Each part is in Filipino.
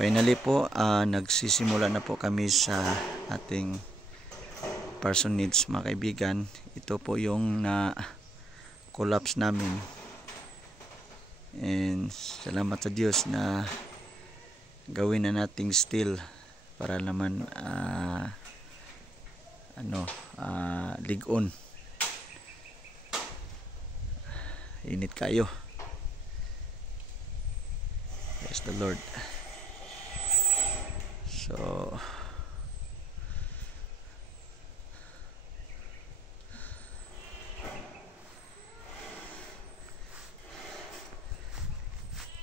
Finally po, nagsisimula na po kami sa ating parsonage mga kaibigan. Ito po yung na-collapse namin. And salamat sa Diyos na gawin na nating steel para naman ligon. Init kayo. Praise the Lord. So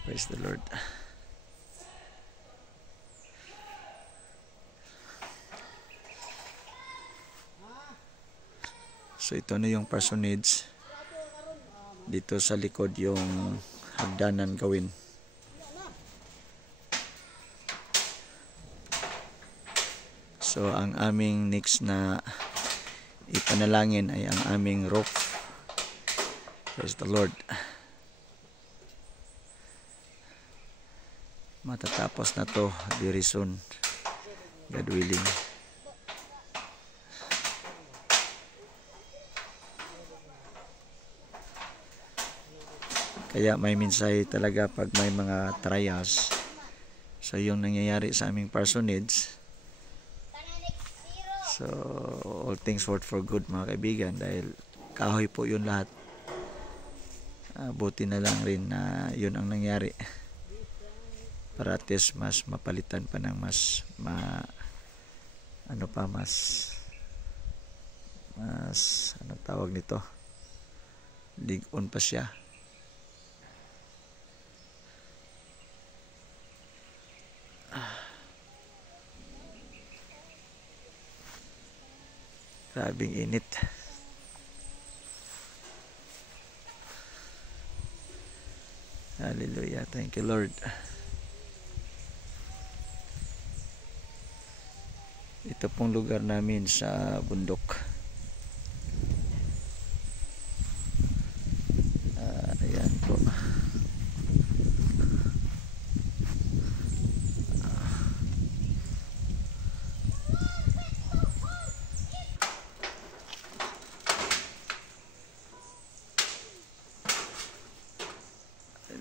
praise the Lord. So ito na yung parsonage. Dito sa likod yung hagdanan gawin. So ang aming next na ipanalangin ay ang aming roof. Praise the Lord. Matatapos na to very soon, God willing. Kaya may mensahe talaga pag may mga trials. So yung nangyayari sa aming parsonage, so all things work for good mga kaibigan, dahil kahoy po yun lahat. Buti na lang rin na yun ang nangyari, para at least mas mapalitan pa ng mas anong tawag nito, ligon pa siya. Grabing init. Hallelujah. Thank you, Lord. Ito pong lugar namin sa bundok. Ayan po.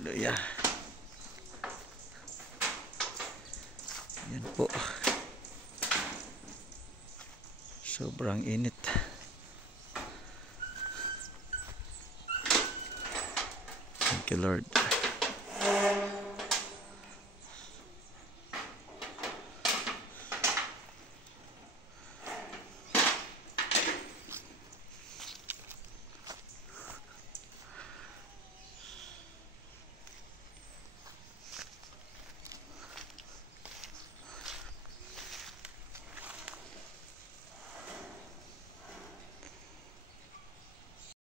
Hallelujah. Yan po. Sobrang init. Thank you, Lord.